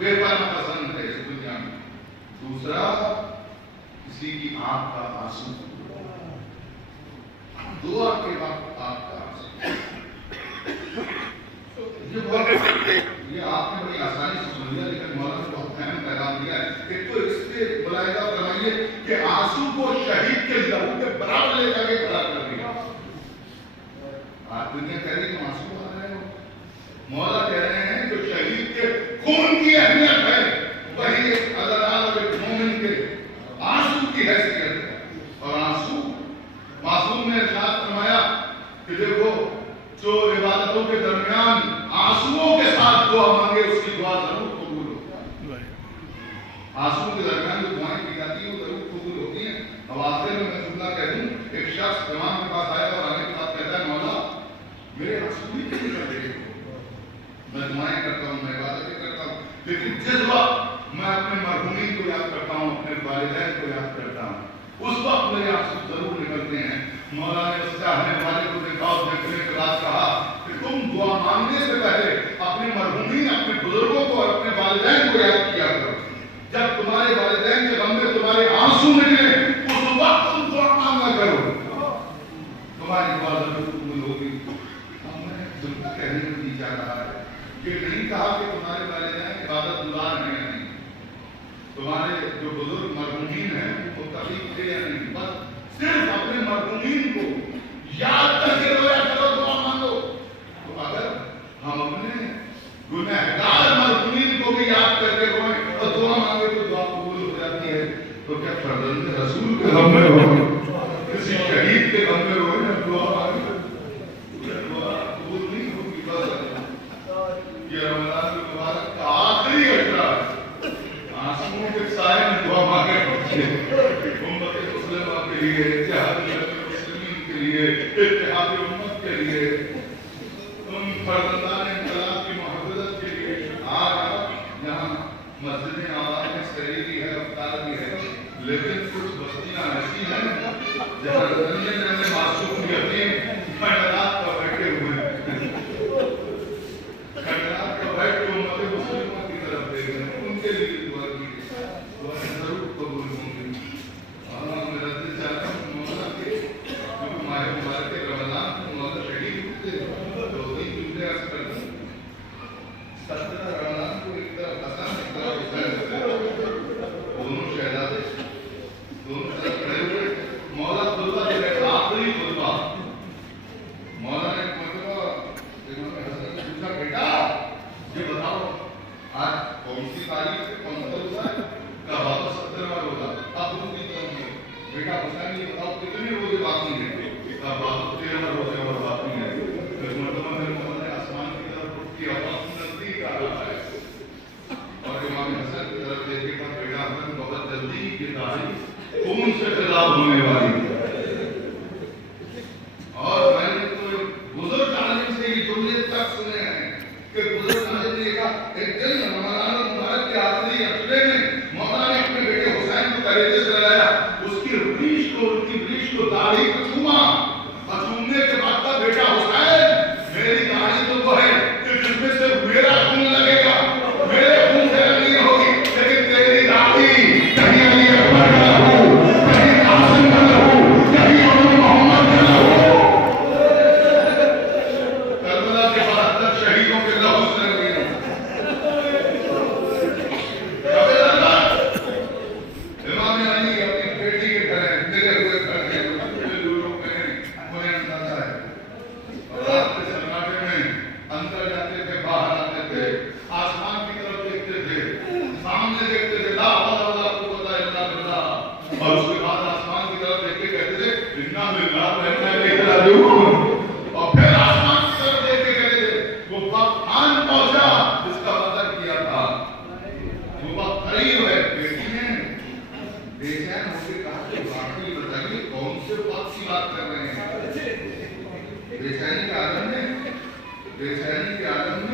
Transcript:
बेपना पसंद है इस दुनिया में। दूसरा, किसी की आंख का आंसू, दुआ के वक्त आंख का आंसू। ये आपने बड़ी आसानी से सुन लिया, लेकिन मौलाना ने बहुत अहम पैगाम दिया है। एक तो इस पे मुलाहिजा फरमाइए कि आंसू को शहीद के लहू के बराबर ले जाके खड़ा कर दिया। आप दुनिया कह रही है आंसू आ रहे हो, मौला कह रहे हैं जो शहीद के खून की अहमियत है वही अल्लाह और एक मोमिन के आंसू की हैसियत है। और आंसू, मासूम ने इरशाद फरमाया कि देखो जो इबादतों के दरमियान आंसुओं के साथ दुआ मांगे उसकी दुआ जरूर कबूल होती है। आंसुओं के दरमियान जो दुआएं की जाती है वो जरूर कबूल होती हैं। अब आखिर में मैं जुमला कह दूं, एक शख्स इमाम के पास आया और आने के बाद कहता है मौला मेरे आंसू भी क्यों कर रहे हो, मैं दुआएं करता हूँ, मैं इबादतें करता हूँ, लेकिन जिस वक्त मैं अपने मरहूमीन को याद करता हूँ, अपने वालिदैन को याद करता हूँ, उस वक्त मेरे आंसू जरूर निकलते हैं। मौला ने उस चाहने वाले को देखा और देखने के बाद कहा कि तुम दुआ मांगने से पहले अपने मरहूमीन, अपने बुजुर्गों को और अपने वालिदैन को याद किया करो। जब तुम्हारे वालिदैन के गम में तुम्हारे आंसू निकले उस वक्त तुम दुआ मांगा करो, तुम्हारी दुआ जरूर कबूल होगी। हमने जुमला कहने में दी जा रहा है, ये नहीं कहा कि तुम्हारे वालिदैन इबादत गुजार हैं या नहीं, तुम्हारे जो बुजुर्ग मरहूमीन हैं वो मुत्तकी थे या नहीं, बस सिर्फ अपने मरहूमीन को याद करके रोया करो, दुआ मांगो। तो अगर हम अपने गुनहगार मरहूमीन को भी याद करके रोएं और दुआ मांगे तो दुआ कबूल हो जाती है। तो क्या फर्जंद रसूल के गम में रोए, किसी शहीद के गम में रोए ना दुआ मांगे, दुआ कबूल नहीं होगी। बस ये रमजान मुबारक का आखिरी अशरा आंसुओं के साए में दुआ मांगे के लिए, इत्तेहाद मुस्लिमीन के लिए, इत्तेहाद उम्मत के लिए, उन फर्जंदान इंकलाब की मोहब्बत के लिए। आज यहाँ मस्जिदें आबाद में शरीरी है, अवतार भी है, लेकिन कुछ बस्तियां ऐसी हैं जहाँ नन्हे मासूम यतीम खंडरात पर बैठे हुए हैं, खंडरात पर बैठ के उम्मत मुस्लिमों की तरफ देख रहे हैं, उनके लिए दुआ कीजिए, दुआ जरूर कबूल होंगी। होने वाली और मैंने तो बुजुर्ग आलिम से ये जुमले तक सुने हैं कि बुजुर्ग आलिम ने कहा एक दिन रमजान मुबारक के आखिरी अशरे में मौला ने अपने बेटे हुसैन को कलेजे से लगाया, उसकी रीछ को दाढ़ी को छूमा और छूमने के बाद का बेटा हुसैन मेरी दाढ़ी तो वो है कि जिसमें से मेरा खून लगेगा, मेरे खून से लगी होगी, लेकिन तेरी दाढ़ी कहीं अली अकबर का हो, कहीं कासिम का हो, कहीं अबू मोहम्मद का हो, करबला के 72 शहीदों के लहू से लगी है। इमाम अली अपनी बेटी के घर है, तेरे हुए घर है, लोगों में मुझे अंदाजा है। और रात के सन्नाटे में अंदर जाते थे, बाहर आते थे, आसमान की तरफ देखते थे, सामने देखते थे, ला हौला वला कुव्वता इल्ला बिल्लाह, और उसके बाद आसमान की तरफ देख के कहते थे इन्ना लिल्लाह व इन्ना इलैहि राजिऊन, और फिर आसमान की तरफ देख के कहते थे वो वक्त आन पहुंचा जिसका वादा किया था, वो वक्त करीब है। बेटी ने बेचैन होकर कहा कि वाकई बताइए कौन से वक्त की बात कर रहे हैं। बेचैनी के आलम में